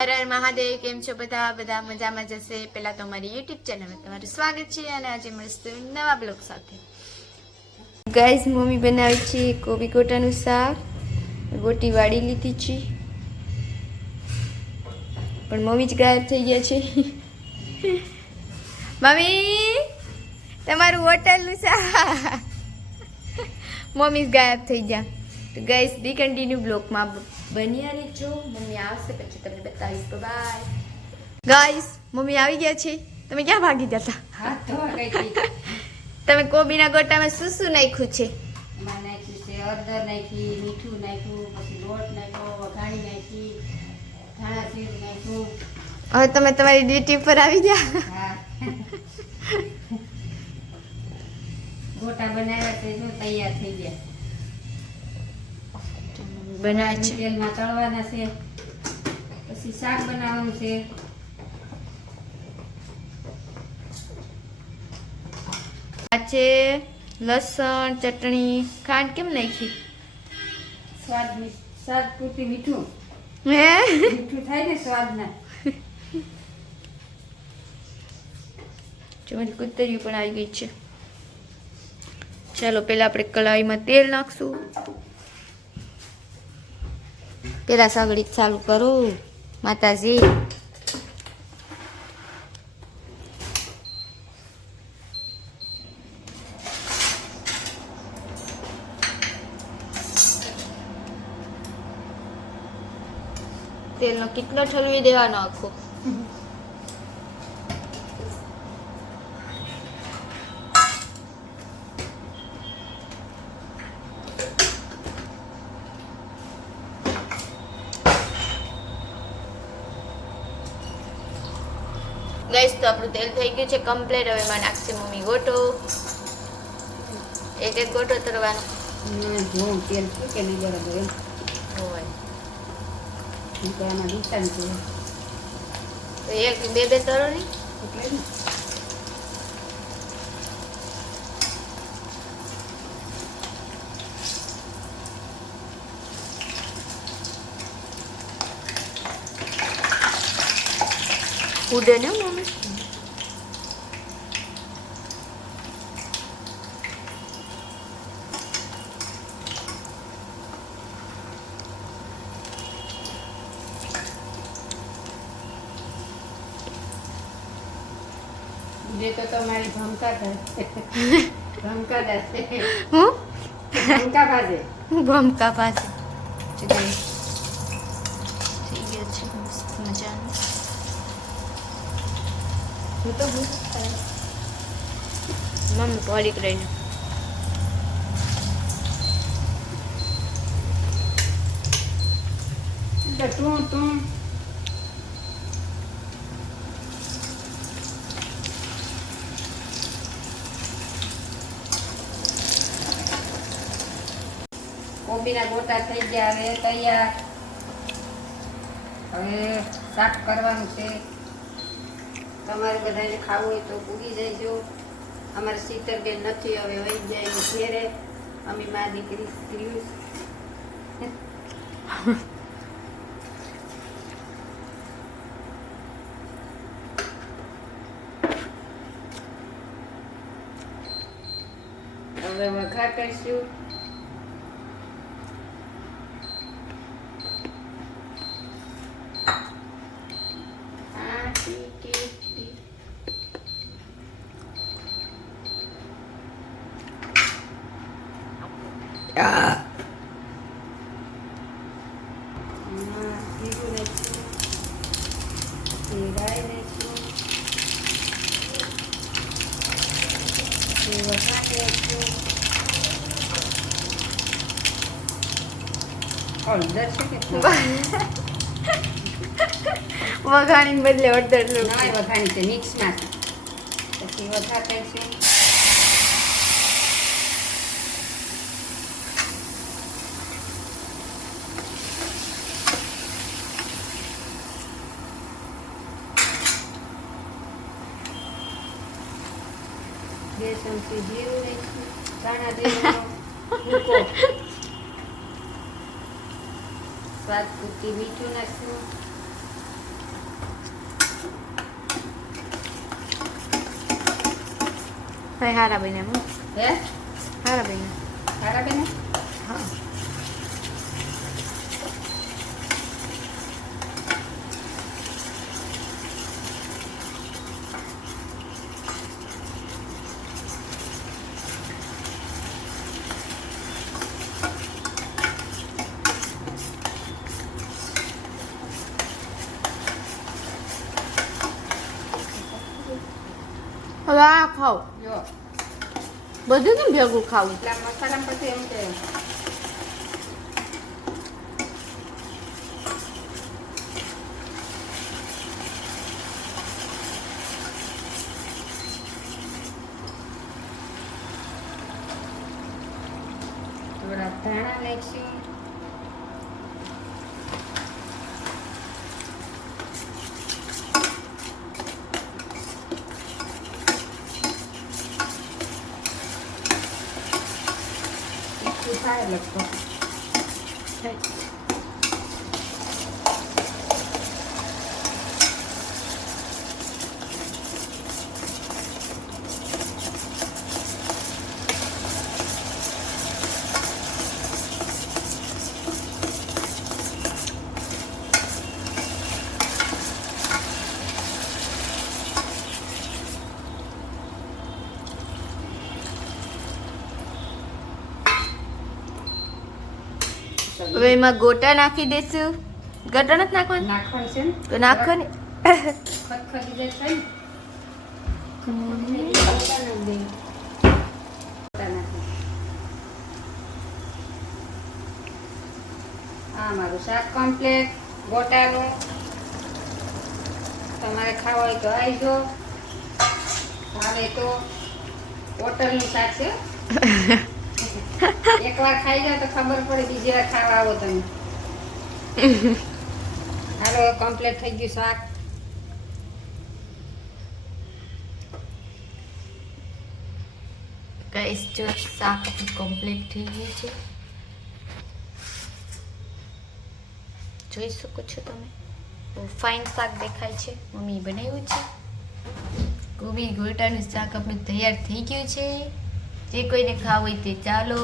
હર મહાદેવ કેમ છો બધા? બધા મજામાં જશે. પહેલાં તો મારી યુટ્યુબ ચેનલમાં તમારું સ્વાગત છે અને આજે મળીશું નવા બ્લોગ સાથે. ગાઈઝ મમ્મી બનાવી છે કોબી કોટાનું શાક. ગોટી વાળી લીધી છે. પણ મમ્મી જ ગાયબ થઈ ગયા છે. મમ્મી તમારું હોટલનું શાક. મમ્મી ગાયબ થઈ ગયા. તો ગાઈઝ બી કન્ટિન્યુ બ્લોકમાં બન્યા રહેજો મમ્મી આવશે પછી તમને બતાવીશ. તો બાય ગાઈસ મમ્મી આવી ગયા છે. તમે ક્યાં ભાગી ગયા હતા? હાથ ધોવા ગઈ. હતી. તમે કોબીના ગોટામાં શું શું નાખ્યું છે? એમાં નાખ્યું છે હળદર નાખી મીઠું નાખ્યું પછી લોટ નાખ્યો વઘાણી નાખી ધાણા જીર નાખ્યું. હવે તમે તમારી ડ્યુટી પર આવી ગયા? હા. ગોટા બનાવ્યા છે જો તૈયાર થઈ ગયા. બનાવે છે. તેલમાં તળવાના છે. પછી શાક બનાવવાનું છે. આ છે લસણ ચટણી ખાંડ કેમ નાખી? સ્વાદ સ્વાદ પૂરતી મીઠું. હે? મીઠું થાય ને સ્વાદના. જો કુતરી પણ આવી ગઈ છે. ચાલો પહેલા આપણે કઢાઈમાં તેલ નાખશું. પેલા સગડી ચાલુ કરું. માતાજી. તેલનો કેટલો ઠલવી દેવાનો આખો. ગેસ તો આપણું તેલ થઈ ગયું છે કમ્પ્લીટ હવે એમાં નાખશે મમ્મી ગોટો એક એક ગોટો તરવાનો. તો એક બે બે તરો નહીં એટલે જ ને. ઉડે ને મમ્મી જે તો તમારી ભમકા થશે ભમકા થશે હું? ભમકા ભાજે હું ભમકા પાસે થઈ ગયો છે મસ્ત મજાનું. હું તો ભૂલ મમ્મી પોળી કરીને તું તું. કોબીના ગોટા થઈ ગયા હવે તૈયાર. હવે શાક કરવાનું છે. તમારે બધાને ખાવું હોય તો પૂગી જજો. અમારે શીતળ બેન નથી, હવે વહી જાય ઘેરે. અમે મા દીકરી, સ્ત્રીઓ. હવે વઘાર કરીશું આ ટી ટી ટી. આમાં જીરું નાખ્યું. પછી રાઈ નાખ્યું. પછી વઘાર નાખ્યું. હળદર છે કે વઘાણી બદલે અડધર ના વઘાણી છે મિક્સમાં છે. પછી વઘાર કરીશું બે ચમચી જીરું નાખ્યું ધાણા જીરું સ્વાદ મીઠું નાખ્યું. હારા બેને હે. હારા બેને હારા બેને હા. હવે આ ખાઓ જો બધું કેમ ભેગું ખાવું એટલા મસાલા પછી એમ કે થોડા ધાણા નાખશું તીખું હવે એમાં ગોટા નાખી દેશું. ગોટા નથી નાખવાનું? નાખવાનું છે તો નાખો ને. આ મારું શાક કમ્પ્લેટ ગોટાનું. તમારે ખાવા હોય તો આવજો ભાવે તો હોટલનું શાક છે. એકવાર ખાઈ જાવ તો ખબર પડે બીજી વાર ખાવા આવો તમે. હાલો કમ્પ્લીટ થઈ ગયું શાક. ગાઈસ જો શાક કમ્પ્લીટ થઈ ગયું છે. જોઈ શકો છો તમે? ફાઇન શાક દેખાય છે. મમ્મી બનાવ્યું છે. ગોબી ગોટાનું શાક આપણું તૈયાર થઈ ગયું છે. જે કોઈને ખાવું હોય તે ચાલો.